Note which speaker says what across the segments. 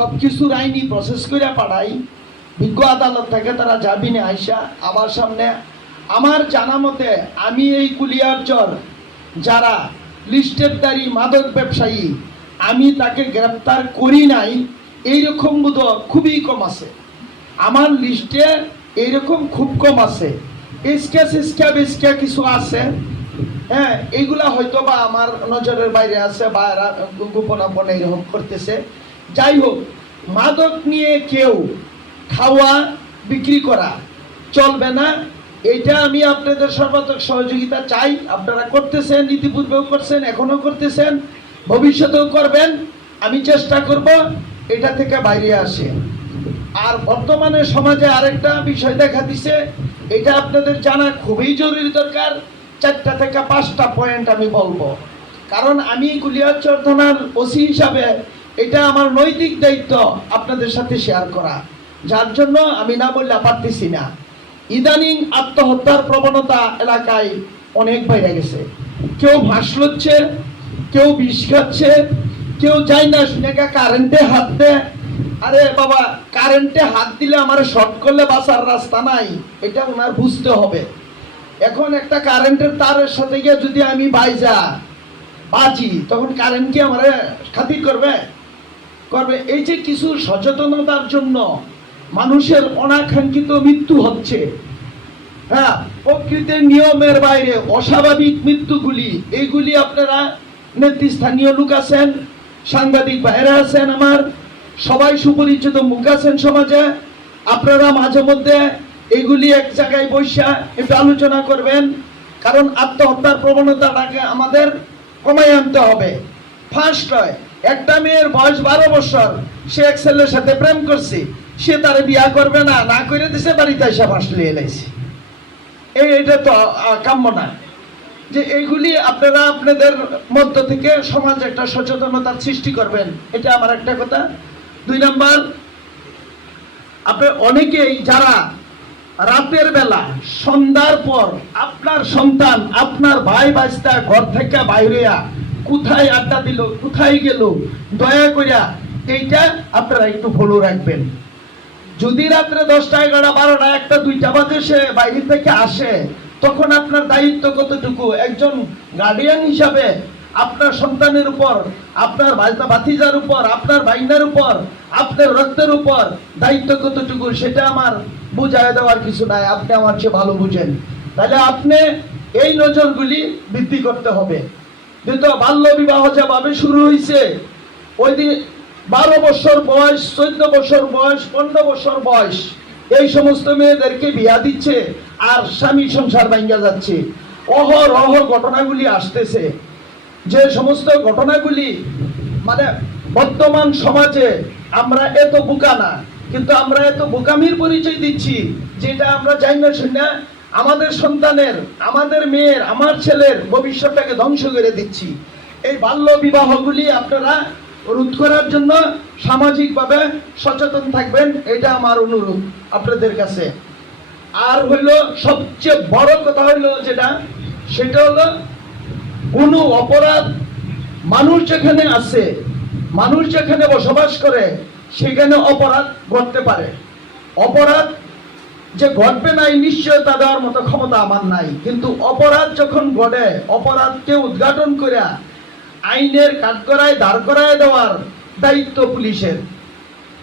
Speaker 1: সব কিছুর আইনি প্রসেস করে পাঠাই। বিজ্ঞ আদালত থেকে তারা জামিনে আইসা আমার সামনে। আমার জানা মতে আমি এই কুলিয়ারচর যারা লিস্টের লিস্টেরদারি মাদক ব্যবসায়ী, আমি তাকে গ্রেপ্তার করি নাই, এইরকম বোধ খুবই কম আছে। আমার লিস্টে এইরকম খুব কম আছে। ইসকা সিসকা বিসকা কিছু আছে। হ্যাঁ এইগুলা হয়তো বা আমার নজরের বাইরে আছে বা গোপনাপন এইরকম করতেছে। যাই হোক, মাদক নিয়ে কেউ খাওয়া বিক্রি করা চলবে না। এটা আমি আপনাদের সর্বাত্মক সহযোগিতা চাই। আপনারা করতেছেন, ইতিপূর্বেও করছেন এখনও করতেছেন, ভবিষ্যতেও করবেন। আমি চেষ্টা করব এটা থেকে বাইরে আসে। আর বর্তমানে সমাজে আরেকটা বিষয় দেখা দিছে, এটা আপনাদের জানা খুবই জরুরি দরকার। চারটা থেকে পাঁচটা পয়েন্ট আমি বলব। কারণ আমি গুলিয়াচর থানার ওসি হিসাবে এটা আমার নৈতিক দায়িত্ব আপনাদের সাথে শেয়ার করা। যার জন্য আমি না বললে পারতেছি না। ইদানিং আত্মহত্যার প্রবণতা এলাকায় অনেক বাইরে গেছে। কেউ ভাস লচ্ছে, কেউ বিষ খাচ্ছে, কেউ যায় না শুনে কারেন্টে হাত দেয়। আরে বাবা কারেন্টে হাত দিলে আমার শর্ট করলে বাঁচার রাস্তা নাই। এটা ওনার বুঝতে হবে। এখন একটা কারেন্টের তারের সাথে গিয়ে যদি আমি বাইজা বাজি তখন কারেন্ট কি আমার খাতির করবে? করবে। এই যে কিছু সচেতনতার জন্য মানুষের অনাকাঙ্ক্ষিত মৃত্যু হচ্ছে হ্যাঁ প্রকৃতির নিয়মের বাইরে অস্বাভাবিক মৃত্যুগুলি এইগুলি আপনারা নেতৃস্থানীয় লোক আছেন, সাংবাদিক বাইরে আছেন আমার, সবাই সুপরিচিত মুখ আছেন সমাজে, আপনারা মাঝে মধ্যে এইগুলি এক জায়গায় বৈশা একটু আলোচনা করবেন, কারণ আত্মহত্যার প্রবণতাটাকে আমাদের কমাই আনতে হবে। ফার্স্ট হয় একটা মেয়ের বয়স বারো বছর, সে এক ছেলের সাথে প্রেম করছে, সে তার বিয়া করবে না না করে দিছে, বাড়িতে এসে ফাঁসলে এলাইছে এই এটা তো কাম্য না। যে এইগুলি আপনারা আপনাদের মধ্য থেকে সমাজ একটা সচেতনতার সৃষ্টি করবেন, এটা আমার একটা কথা। দুই নাম্বার আপনার অনেকেই যারা রাতের বেলা, সন্ধ্যার পর আপনার সন্তান, আপনার ভাই বাচ্চা ঘর থেকে বাইরেয়া কোথায় আড্ডা দিল, কোথায় গেল? দয়া করিয়া এইটা আপনারা একটু ফলো রাখবেন। যদি রাত্রে দশটা, এগারোটা, বারোটা, একটা, দুইটা বাজে সে বাইরে থেকে আসে, তখন আপনার দায়িত্ব কতটুকু? একজন গার্ডিয়ান হিসাবে আপনার সন্তানের উপর, আপনার ভাতিজার উপর, আপনার বাইনার উপর, আপনার রক্তের উপর দায়িত্ব কতটুকু সেটা আমার বুঝায় দেওয়ার কিছু নাই, আপনি আমার চেয়ে ভালো বুঝেন। তাহলে আপনি এই নজরগুলি বৃদ্ধি করতে হবে। যেহেতু বাল্য বিবাহ যেভাবে শুরু হয়েছে ওই দিন বারো বছর বয়স, চোদ্দ বছর বয়স, পনেরো বছর বয়স, এই সমস্ত মেয়েদেরকে বিয়া দিচ্ছে আর স্বামী সংসার ভাঙ্গা যাচ্ছে। অহর অহর ঘটনাগুলি আসতেছে। যে সমস্ত ঘটনাগুলি মানে বর্তমান সমাজে আমরা এত বোকা না, কিন্তু আমরা এত বোকামির পরিচয় দিচ্ছি, যেটা আমরা জানি না, শুনি না আমাদের সন্তানের, আমাদের মেয়ের, আমার ছেলের ভবিষ্যৎটাকে ধ্বংস করে দিচ্ছি। এই বাল্য বিবাহগুলি আপনারা রোধ করার জন্য সামাজিকভাবে সচেতন থাকবেন, এটা আমার অনুরোধ আপনাদের কাছে। আর হইল সবচেয়ে বড় কথা হইল যেটা, সেটা হলো কোনো অপরাধ মানুষ যেখানে আছে, মানুষ যেখানে বসবাস করে, সেখানে অপরাধ ঘটতে পারে। অপরাধ যে ঘটবে না এই নিশ্চয়তা দেওয়ার মতো ক্ষমতা আমার নাই। কিন্তু অপরাধ যখন ঘটে, অপরাধকে উদ্ঘাটন করে আইনের কাঠগড়ায় দাঁড় করায় দেওয়ার দায়িত্ব পুলিশের।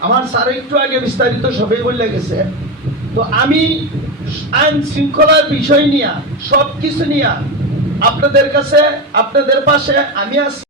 Speaker 1: আমার স্যার একটু আগে বিস্তারিত সবই বলে গেছে। তো আমি আইন শৃঙ্খলার বিষয় নিয়ে সব কিছু নিয়ে আপনাদের কাছে, আপনাদের পাশে আমি আছি।